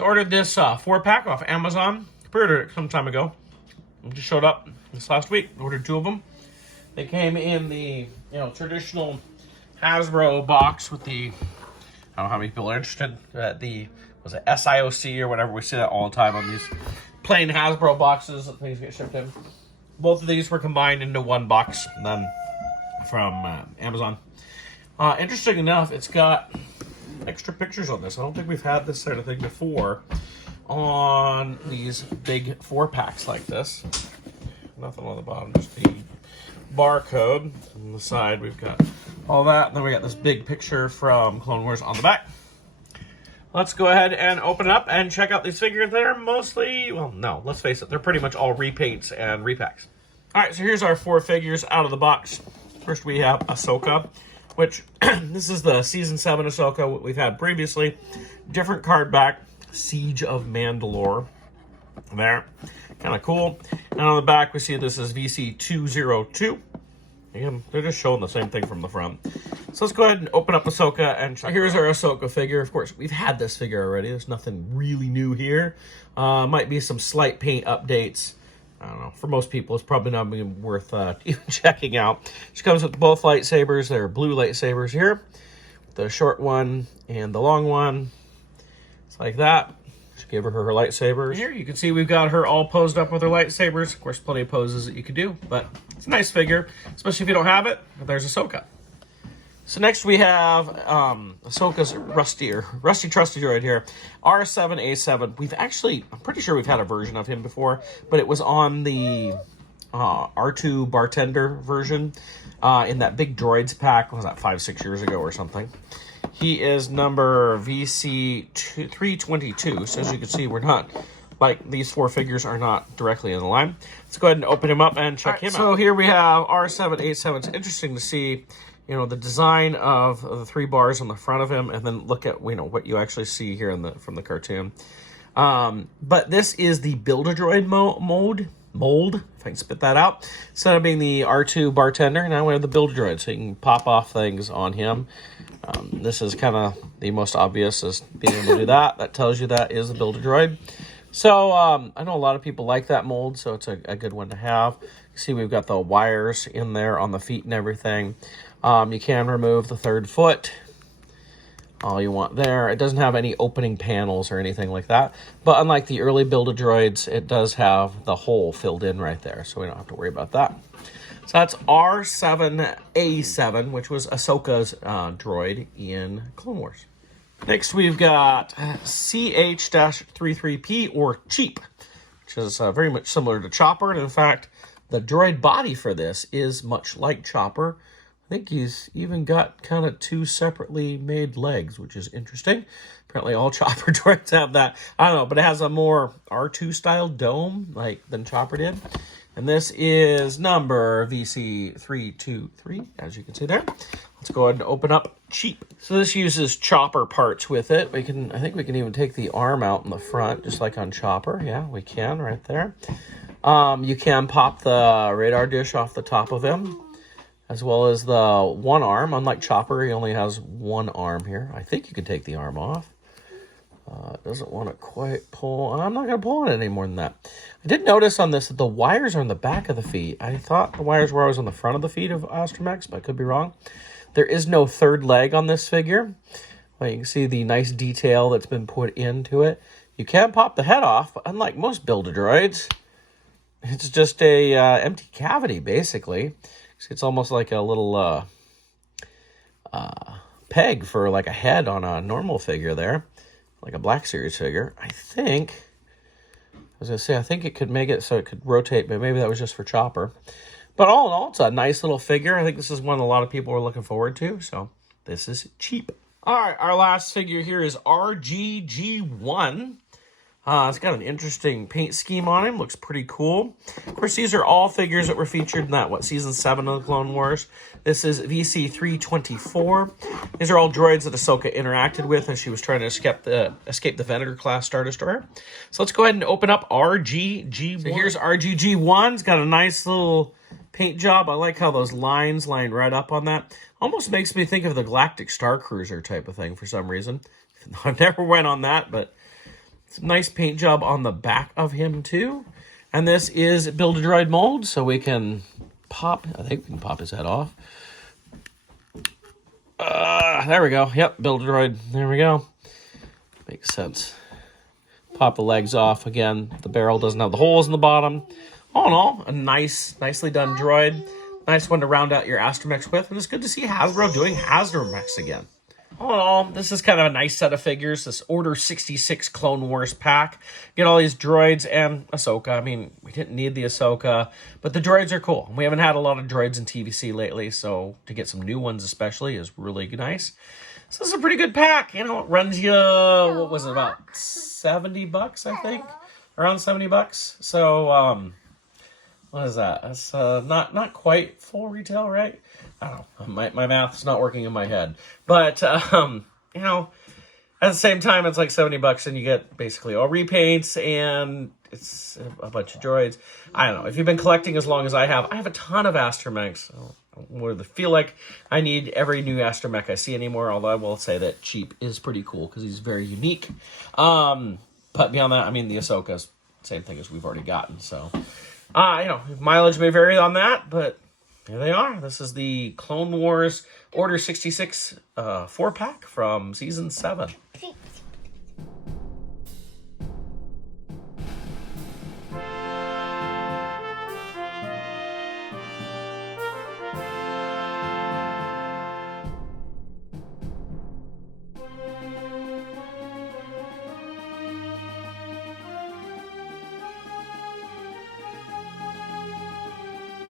So I ordered this 4-pack off Amazon. Pre-ordered it some time ago. It just showed up this last week. Ordered 2 of them. They came in the traditional Hasbro box with the, I don't know how many people are interested. Was it SIOC or whatever? We see that all the time on these plain Hasbro boxes that things get shipped in. Both of these were combined into one box then from Amazon. Interesting enough, it's got extra pictures on this. I don't think we've had this sort of thing before on these big 4-packs like this. Nothing on the bottom, just the barcode. On the side, we've got all that. And then we got this big picture from Clone Wars on the back. Let's go ahead and open it up and check out these figures. They're mostly, well, no, let's face it, they're pretty much all repaints and repacks. All right, so here's our 4 figures out of the box. First, we have Ahsoka, which this is the Season 7 Ahsoka, what we've had previously. Different card back, Siege of Mandalore. There, kind of cool. And on the back, we see this is VC 202. Again, they're just showing the same thing from the front. So let's go ahead and open up Ahsoka and check. Here's our Ahsoka figure. Of course, we've had this figure already. There's nothing really new here. Might be some slight paint updates. I don't know. For most people, it's probably not even worth even checking out. She comes with both lightsabers. They're blue lightsabers here. The short one and the long one. It's like that. Just give her lightsabers. Here you can see we've got her all posed up with her lightsabers. Of course, plenty of poses that you could do, but it's a nice figure, especially if you don't have it. There's Ahsoka. So next we have Ahsoka's Rusty Trusty Droid here, R7A7. I'm pretty sure we've had a version of him before, but it was on the R2 Bartender version in that big Droids pack. What was that, 5-6 years ago or something? He is number VC322. So as you can see, we're not, like, these 4 figures are not directly in the line. Let's go ahead and open him up and check him out. So here we have R7A7. It's interesting to see, the design of the 3 bars on the front of him, and then look at, what you actually see here from the cartoon. But this is the Build-A-Droid mold, if I can spit that out. Instead of being the R2 Bartender, now we have the Build-A-Droid, so you can pop off things on him. This is kind of the most obvious, is being able to do that. That tells you that is a Build-A-Droid. So I know a lot of people like that mold, so it's a good one to have. You see we've got the wires in there on the feet and everything. You can remove the 3rd foot, all you want there. It doesn't have any opening panels or anything like that. But unlike the early Build-A-Droids, it does have the hole filled in right there, so we don't have to worry about that. So that's R7A7, which was Ahsoka's droid in Clone Wars. Next, we've got CH-33P, or Cheap, which is very much similar to Chopper. And in fact, the droid body for this is much like Chopper. I think he's even got kind of 2 separately made legs, which is interesting. Apparently all Chopper droids have that. I don't know, but it has a more R2-style dome than Chopper did. And this is number VC323, as you can see there. Let's go ahead and open up Cheap. So this uses Chopper parts with it. I think we can even take the arm out in the front, just like on Chopper. Yeah, we can right there. You can pop the radar dish off the top of him, as well as the one arm. Unlike Chopper, he only has one arm here. I think you can take the arm off. It doesn't want to quite pull. I'm not going to pull it any more than that. I did notice on this that the wires are on the back of the feet. I thought the wires were always on the front of the feet of Astromechs, but I could be wrong. There is no 3rd leg on this figure. Well, you can see the nice detail that's been put into it. You can pop the head off, but unlike most Build-A-Droids, it's just a empty cavity, basically. It's almost like a little peg for like a head on a normal figure there, like a Black Series figure. I think it could make it so it could rotate, but maybe that was just for Chopper. But all in all, it's a nice little figure. I think this is one a lot of people are looking forward to, so this is Cheap. All right, our last figure here is RGG1. It's got an interesting paint scheme on him. Looks pretty cool. Of course, these are all figures that were featured in that, Season 7 of the Clone Wars. This is VC324. These are all droids that Ahsoka interacted with as she was trying to escape the Venator-class Star Destroyer. So let's go ahead and open up RGG1. So here's RGG1. It's got a nice little paint job. I like how those lines line right up on that. Almost makes me think of the Galactic Star Cruiser type of thing for some reason. I never went on that, but Some nice paint job on the back of him too. And this is Build-A-Droid mold, so we can pop, I think we can pop his head off. There we go. Yep, Build-A-Droid. There we go. Makes sense. Pop the legs off. Again, the barrel doesn't have the holes in the bottom. All in all, a nicely done droid. Nice one to round out your astromechs with. And it's good to see Hasbro doing astromechs again. All in all, this is kind of a nice set of figures. This Order 66 Clone Wars pack. Get all these droids and Ahsoka. I mean, we didn't need the Ahsoka, but the droids are cool. We haven't had a lot of droids in TVC lately, so to get some new ones especially is really nice. So this is a pretty good pack. You know, it runs you, what was it, about 70 bucks, I think? Around 70 bucks. So, what is that? That's not quite full retail, right? I don't know. My math's not working in my head. But, you know, at the same time, it's like 70 bucks and you get basically all repaints and it's a bunch of droids. I don't know. If you've been collecting as long as I have a ton of astromechs. I don't feel like I need every new astromech I see anymore, although I will say that Cheap is pretty cool because he's very unique. But beyond that, I mean, the Ahsoka's same thing as we've already gotten. So, you know, mileage may vary on that, but here they are. This is the Clone Wars Order 66 4-pack from Season 7.